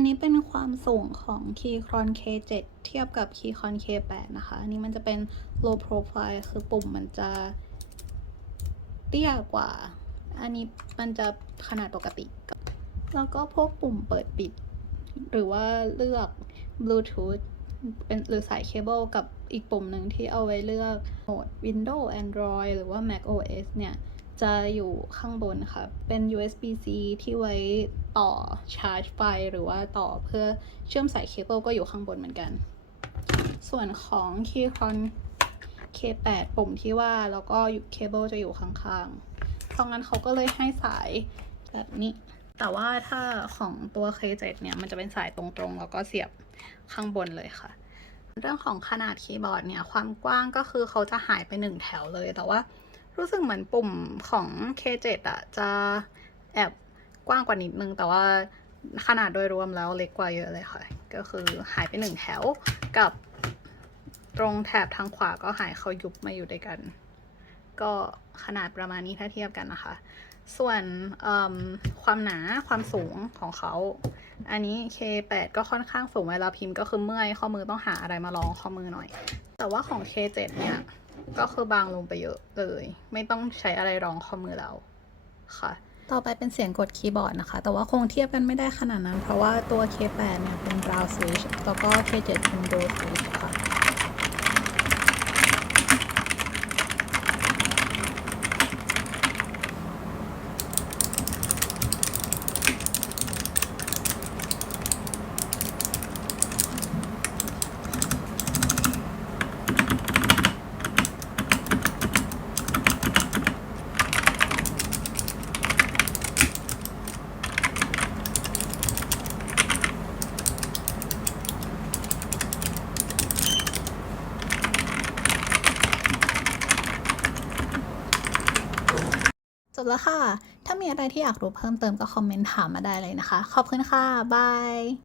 นนี้เป็นความสูงของ Keychron K7 เทียบกับ Keychron K8 นะคะ อันนี้มันจะเป็น low profile คือปุ่มมันจะเตี้ยกว่า อันนี้มันจะขนาดปกติ แล้วก็พวกปุ่มเปิดปิด หรือว่าเลือก Bluetooth เป็นหรือสายเคเบิลกับอีกปุ่มหนึ่งที่เอาไว้เลือกโหมด Windows Android หรือว่า Mac OS เนี่ย จะอยู่ข้างบนค่ะ เป็น USB-C ที่ไว้ต่อชาร์จไฟหรือว่าต่อเพื่อเชื่อมสายเคเบิลก็อยู่ข้างบนเหมือนกัน ส่วนของ Keychron K8 ปุ่มที่ว่าแล้วก็เคเบิลจะอยู่ข้างๆเพราะงั้นเขาก็เลยให้สายแบบนี้ แต่ว่าถ้าของตัว K7 เนี่ย มันจะเป็นสายตรงๆ แล้วก็เสียบข้างบนเลยค่ะ เรื่องของขนาดคีย์บอร์ดเนี่ย ความกว้างก็คือเขาจะหายไปหนึ่งแถวเลย แต่ว่า รู้สึกเหมือนปุ่มของ K7 อะจะแอบกว้างกว่านิดนึง แต่ว่าขนาดโดยรวมแล้วเล็กกว่าเยอะเลยค่ะ ก็คือหายไปหนึ่งแถวกับตรงแถบทางขวาก็หายเขายุบมาอยู่ด้วยกัน ก็ขนาดประมาณนี้ถ้าเทียบกันนะคะ ส่วนเอิ่มความหนาความสูงของเขา อันนี้ K8 ก็ค่อนข้างสูงเวลาพิมพ์ก็คือเมื่อยข้อมือต้องหาอะไรมารองข้อมือหน่อย แต่ว่าของ K7 เนี่ยก็คือบางลงไปเยอะเลย ไม่ต้องใช้อะไรรองข้อมือเราค่ะ ต่อไปเป็นเสียงกดคีย์บอร์ดนะคะ แต่ว่าคงเทียบกันไม่ได้ขนาดนั้น เพราะว่าตัว K8 เนี่ยเป็น brow switch แล้วก็ K7 เป็น dual switch ค่ะ บแล้วค่ะ ถ้ามีอะไรที่อยากรู้เพิ่มเติมก็คอมเมนต์ถามมาได้เลยนะคะ ขอบคุณค่ะ บาย